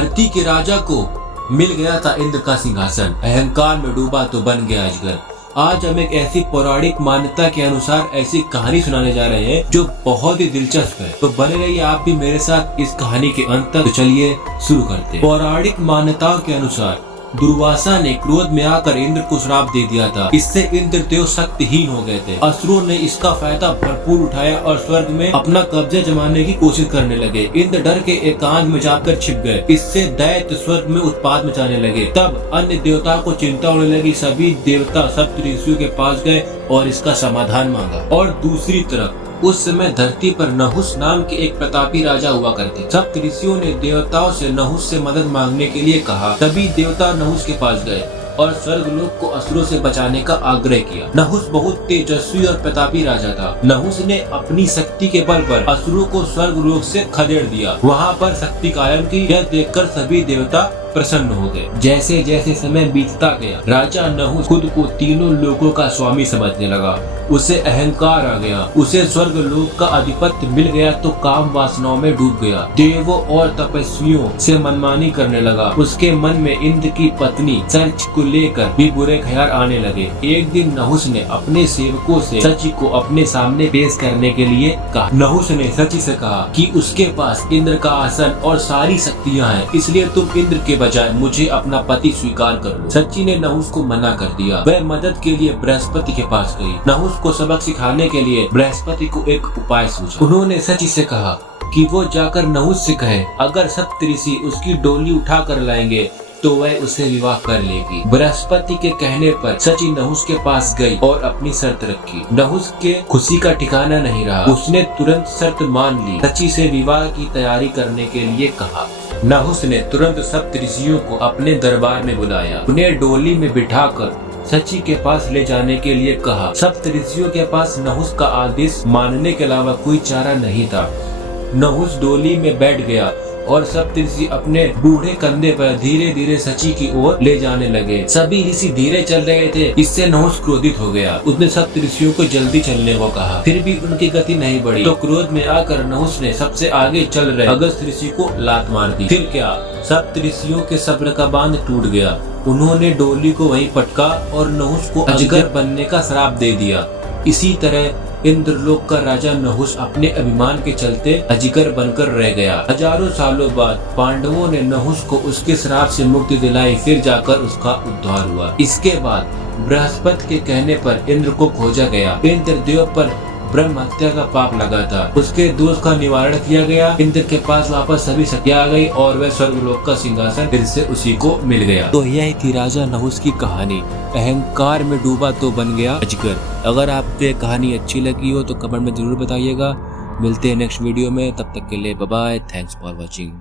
धरती के राजा को मिल गया था इंद्र का सिंहासन, अहंकार में डूबा तो बन गया अजगर। आज हम एक ऐसी पौराणिक मान्यता के अनुसार ऐसी कहानी सुनाने जा रहे हैं जो बहुत ही दिलचस्प है। तो बने रहिए आप भी मेरे साथ इस कहानी के अंत तक। तो चलिए शुरू करते हैं। पौराणिक मान्यताओं के अनुसार दुर्वासा ने क्रोध में आकर इंद्र को श्राप दे दिया था। इससे इंद्र देव शक्तिहीन हो गए थे। असुरों ने इसका फायदा भरपूर उठाया और स्वर्ग में अपना कब्जा जमाने की कोशिश करने लगे। इंद्र डर के एकांत में जाकर छिप गए। इससे दैत्य स्वर्ग में उत्पात मचाने लगे। तब अन्य देवताओं को चिंता होने लगी। सभी देवता सप्त ऋषियों के पास गए और इसका समाधान मांगा। और दूसरी तरफ उस समय धरती पर नहुस नाम के एक प्रतापी राजा हुआ करते। सप्त ऋषियों ने देवताओं से नहुस से मदद मांगने के लिए कहा। तभी देवता नहुस के पास गए और स्वर्गलोक को असुरों से बचाने का आग्रह किया। नहुस बहुत तेजस्वी और प्रतापी राजा था। नहुस ने अपनी शक्ति के बल पर असुरों को स्वर्गलोक से खदेड़ दिया। वहाँ पर शक्ति कायम की। यह देखकर सभी देवता प्रसन्न हो गए। जैसे जैसे समय बीतता गया राजा नहुस खुद को तीनों लोकों का स्वामी समझने लगा। उसे अहंकार आ गया। उसे स्वर्ग लोक का अधिपत्य मिल गया तो काम वासनाओं में डूब गया। देवों और तपस्वियों से मनमानी करने लगा। उसके मन में इंद्र की पत्नी सच को लेकर भी बुरे ख्याल आने लगे। एक दिन नहुस ने अपने सेवकों से सची को अपने सामने पेश करने के लिए कहा। नहुस ने सची से कहा कि उसके पास इंद्र का आसन और सारी शक्तियाँ हैं, इसलिए तुम इंद्र के बजाय मुझे अपना पति स्वीकार कर लो। सच्ची ने नहुस को मना कर दिया। वह मदद के लिए बृहस्पति के पास गई। नहुस को सबक सिखाने के लिए बृहस्पति को एक उपाय सूझा। उन्होंने सच्ची से कहा कि वो जाकर नहुस से कहे अगर सप्त ऋषि उसकी डोली उठा कर लाएंगे तो वह उसे विवाह कर लेगी। बृहस्पति के कहने पर सची नहुस के पास गई और अपनी शर्त रखी। नहुस के खुशी का ठिकाना नहीं रहा। उसने तुरंत शर्त मान ली। सची से विवाह की तैयारी करने के लिए कहा। नहुस ने तुरंत सप्त ऋषियों को अपने दरबार में बुलाया। उन्हें डोली में बिठाकर सची के पास ले जाने के लिए कहा। सप्त ऋषियों के पास नहुस का आदेश मानने के अलावा कोई चारा नहीं था। नहुस डोली में बैठ गया और सप्त ऋषि अपने बूढ़े कंधे पर धीरे धीरे सची की ओर ले जाने लगे। सभी ऋषि धीरे चल रहे थे। इससे नहुस क्रोधित हो गया। उसने सप्त ऋषियों को जल्दी चलने को कहा। फिर भी उनकी गति नहीं बढ़ी तो क्रोध में आकर नहुस ने सबसे आगे चल रहे अगस्त ऋषि को लात मार दी। फिर क्या, सप्त ऋषियों के सब्र का बांध टूट गया। उन्होंने डोली को वहीं पटका और नहुस को अजगर बनने का श्राप दे दिया। इसी तरह इंद्रलोक का राजा नहुस अपने अभिमान के चलते अजगर बनकर रह गया। हजारों सालों बाद पांडवों ने नहुस को उसके श्राप से मुक्ति दिलाई। फिर जाकर उसका उद्धार हुआ। इसके बाद बृहस्पति के कहने पर इंद्र को खोजा गया। इंद्र देव पर ब्रह्म हत्या का पाप लगा था। उसके दोष का निवारण किया गया। इंद्र के पास वापस सभी शक्तियां आ गई और वह स्वर्गलोक का सिंहासन फिर से उसी को मिल गया। तो यही थी राजा नहुस की कहानी। अहंकार में डूबा तो बन गया अजगर। अगर आपको ये कहानी अच्छी लगी हो तो कमेंट में जरूर बताइएगा। मिलते हैं नेक्स्ट वीडियो में। तब तक के लिए bye bye. Thanks for watching.